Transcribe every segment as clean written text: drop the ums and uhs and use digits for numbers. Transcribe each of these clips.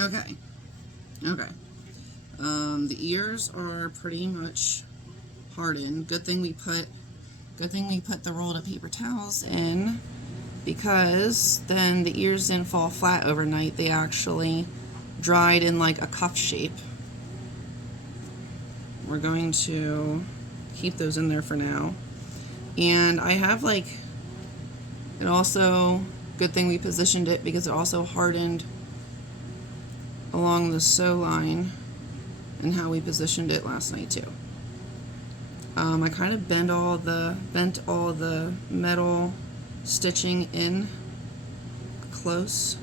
Okay. Okay. The ears are pretty much hardened. Good thing we put the rolled up paper towels in, because then the ears didn't fall flat overnight. They actually dried in like a cuff shape. We're going to keep those in there for now. And I have like, it also, good thing we positioned it because it also hardened along the sew line and how we positioned it last night too. I kind of bent all the metal stitching in close,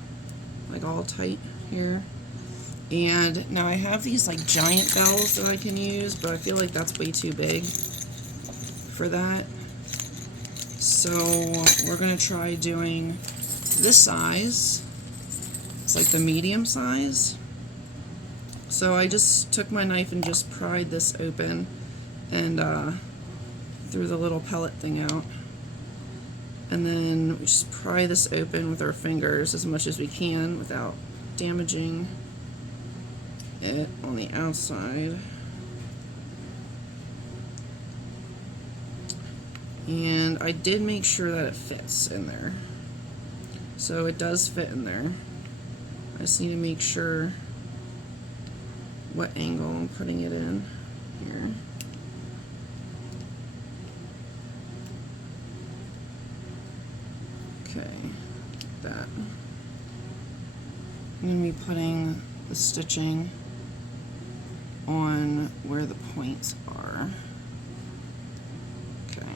like all tight here. And now I have these like giant bells that I can use, but I feel like that's way too big for that. So we're gonna try doing this size. It's like the medium size. So I just took my knife and just pried this open and threw the little pellet thing out. And then we just pry this open with our fingers as much as we can without damaging it on the outside. And I did make sure that it fits in there. So it does fit in there. I just need to make sure what angle I'm putting it in here. Okay, that. I'm going to be putting the stitching on where the points are. Okay,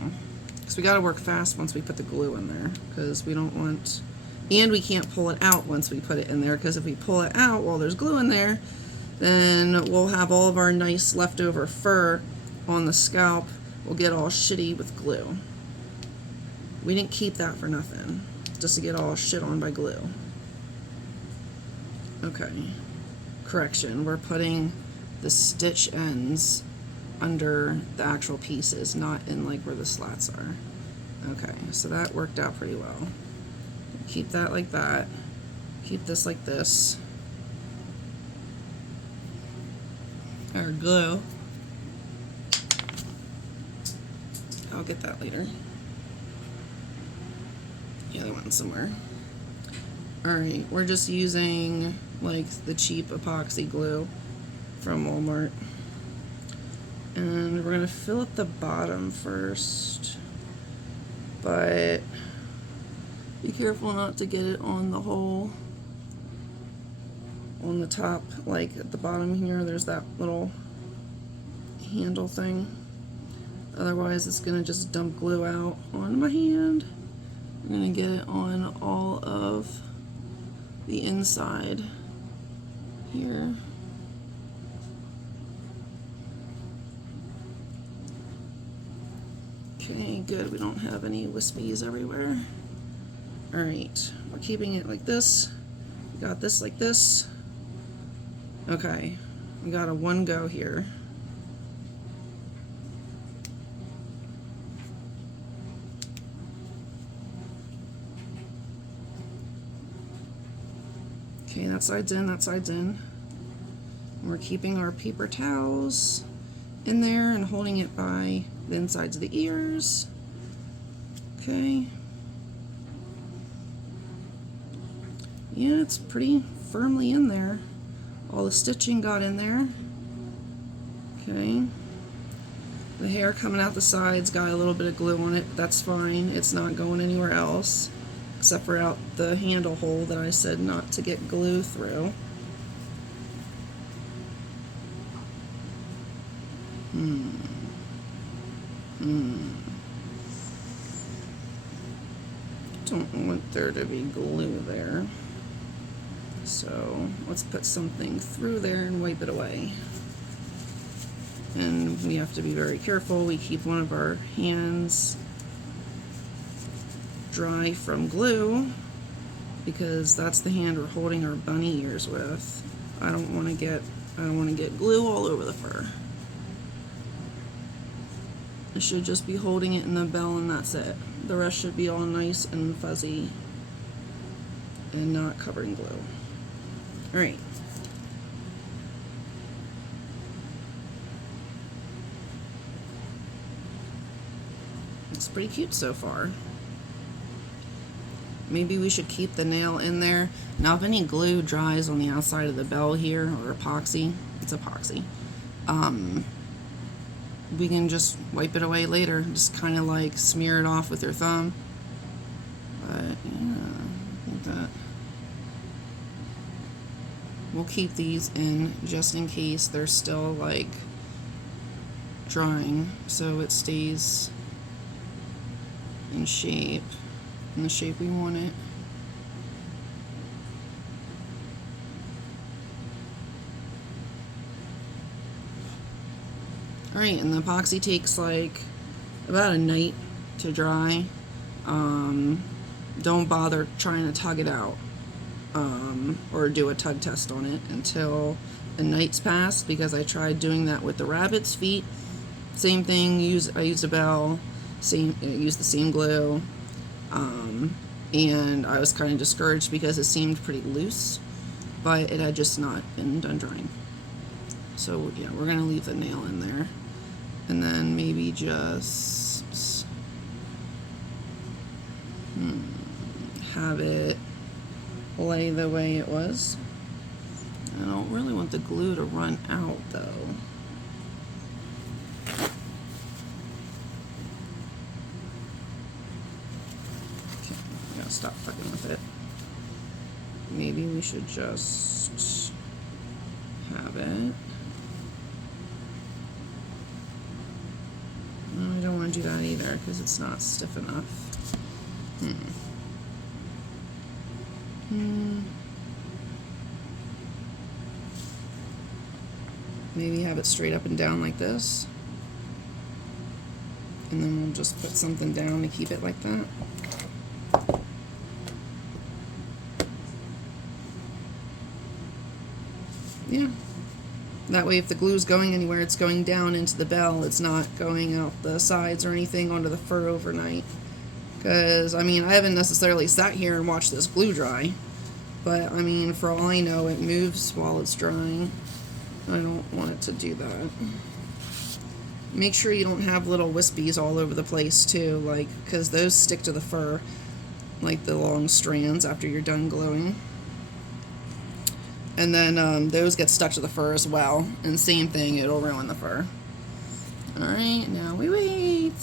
because we got to work fast once we put the glue in there, because we don't want, and we can't pull it out once we put it in there, because if we pull it out while there's glue in there, then we'll have all of our nice leftover fur on the scalp. We'll get all shitty with glue. We didn't keep that for nothing, just to get all shit on by glue. Okay, correction, we're putting the stitch ends under the actual pieces, not in like where the slats are. Okay, so that worked out pretty well. Keep that like that. Keep this like this. Our glue. I'll get that later. The other one somewhere. Alright, we're just using like the cheap epoxy glue from Walmart. And we're going to fill up the bottom first. But be careful not to get it on the hole. On the top, like at the bottom here, there's that little handle thing. Otherwise it's going to just dump glue out on my hand. I'm going to get it on all of the inside here. Okay, good. We don't have any wispies everywhere. Alright, we're keeping it like this. We got this like this. Okay, we got a one go here. Okay, that side's in, that side's in. And we're keeping our paper towels in there and holding it by the insides of the ears. Okay. Yeah, it's pretty firmly in there. All the stitching got in there. Okay. The hair coming out the sides got a little bit of glue on it, but that's fine. It's not going anywhere else, except for out the handle hole that I said not to get glue through. Don't want there to be glue there. So let's put something through there and wipe it away. And we have to be very careful. We keep one of our hands dry from glue, because that's the hand we're holding our bunny ears with. I don't want to get glue all over the fur. I should just be holding it in the bell and that's it. The rest should be all nice and fuzzy and not covered in glue. Alright, Looks pretty cute so far. Maybe we should keep the nail in there. Now if any glue dries on the outside of the bell here, or epoxy, it's epoxy, we can just wipe it away later. Just kind of like smear it off with your thumb. But yeah, I think that we'll keep these in just in case they're still like drying, so it stays in shape, in the shape we want it. Alright, and the epoxy takes like about a night to dry. Don't bother trying to tug it out or do a tug test on it until a night's passed, because I tried doing that with the rabbit's feet. Same thing, I used a bell, used the same glue, and I was kind of discouraged because it seemed pretty loose, but it had just not been done drying. So yeah, we're gonna leave the nail in there, and then maybe just have it lay the way it was. I don't really want the glue to run out though. Okay, I gotta stop fucking with it. Maybe we should just have it. No, I don't want to do that either because it's not stiff enough. Maybe have it straight up and down like this, and then we'll just put something down to keep it like that. Yeah. That way if the glue's going anywhere, it's going down into the bell. It's not going out the sides or anything onto the fur overnight. Because, I mean, I haven't necessarily sat here and watched this glue dry. But, I mean, for all I know, it moves while it's drying. I don't want it to do that. Make sure you don't have little wispies all over the place, too. Like, because those stick to the fur. Like the long strands after you're done gluing. And then those get stuck to the fur as well. And same thing, it'll ruin the fur. Alright, now we wait.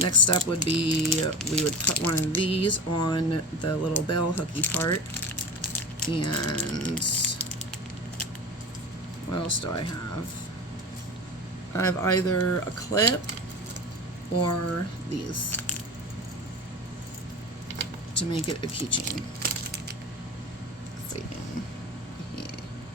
Next step would be we would put one of these on the little bell hooky part. And what else do I have? I have either a clip or these to make it a keychain. Let's see.